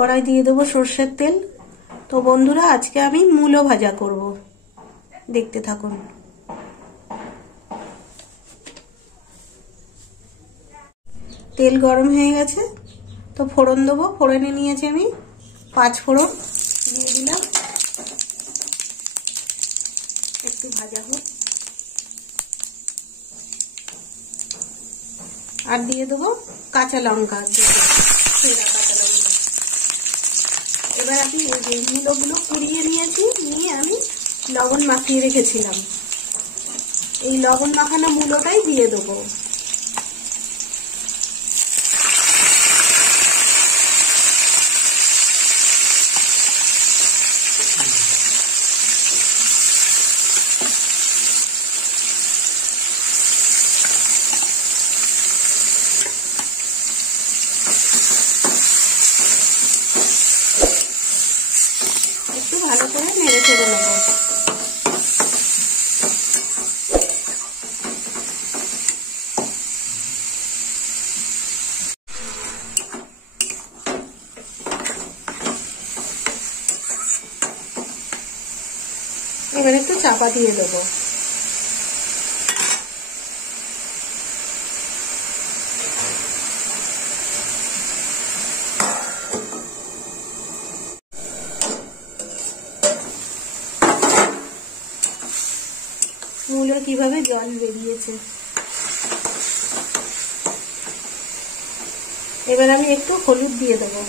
কড়াই দিয়ে দেবো সরষের তেল। তো বন্ধুরা আজকে আমি মূলো ভাজা করব, দেখতে থাকুন। তেল গরম হয়ে গেছে, তো ফোড়ন দেবো। ফোড়নে নিয়েছি আমি 5 ফোড়ন, দিয়ে দিলাম। একটু ভাজা হোক, আর দিয়ে দেবো কাঁচা লঙ্কা, সেরা কাঁচা লঙ্কা। এবার আমি এই যে মূলোগুলো কুড়িয়ে নিয়েছি, নিয়ে আমি লবণ মাখিয়ে রেখেছিলাম, এই লবণ মাখানো মূলোটাই দিয়ে দেবো। একটু ভালো করে নেড়ে চেড়ে নেব। এবার একটু চাপা দিয়ে দেবো। মূলো কিভাবে জল বেরিয়েছে। এবার আমি একটু হলুদ দিয়ে দেবো,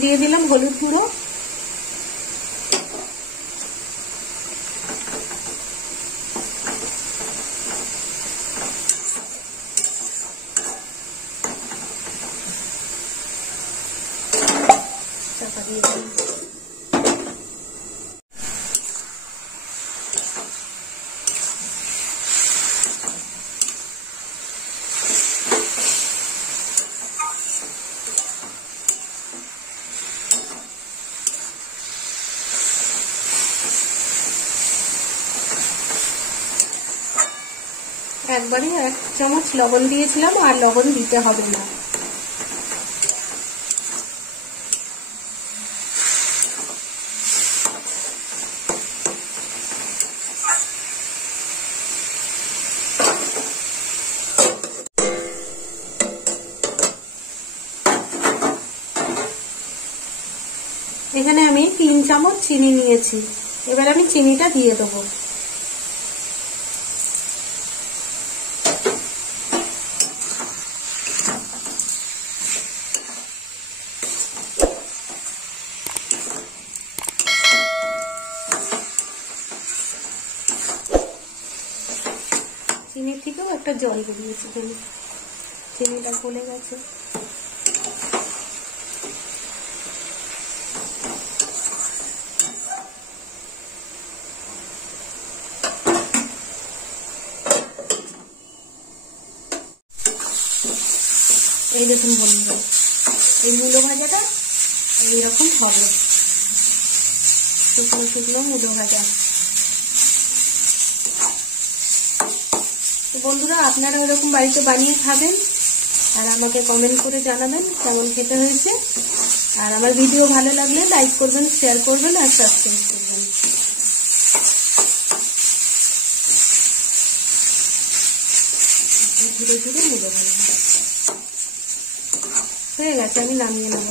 দিয়ে দিলাম হলুদ গুঁড়ো। চাপা দিয়ে দিলাম। একবারে 1 চামচ লবণ দিয়েছিলাম, আর লবণ দিতে হবে না। এখানে আমি 3 চামচ চিনি নিয়েছি, এবার আমি চিনিটা দিয়ে দেবো। চিনির থেকেও একটা জল বেরিয়েছে, চিনিটা গলে গেছে। এই দেখুন বন্ধুরা, এই মূলো ভাজাটা এইরকম হবে, শুকনো শুকনো মূলো ভাজা। তো বন্ধুরা আপনারা এরকম বাড়িতে বানিয়ে খাবেন, আর আমাকে কমেন্ট করে জানাবেন কেমন খেতে হয়েছে। আর আমার ভিডিও ভালো লাগলে লাইক করবেন, শেয়ার করবেন, আর সাবস্ক্রাইব করবেন। ধীরে ধীরে মূলো ভাজা হয়ে গেছে, আমি নামিয়ে নেব।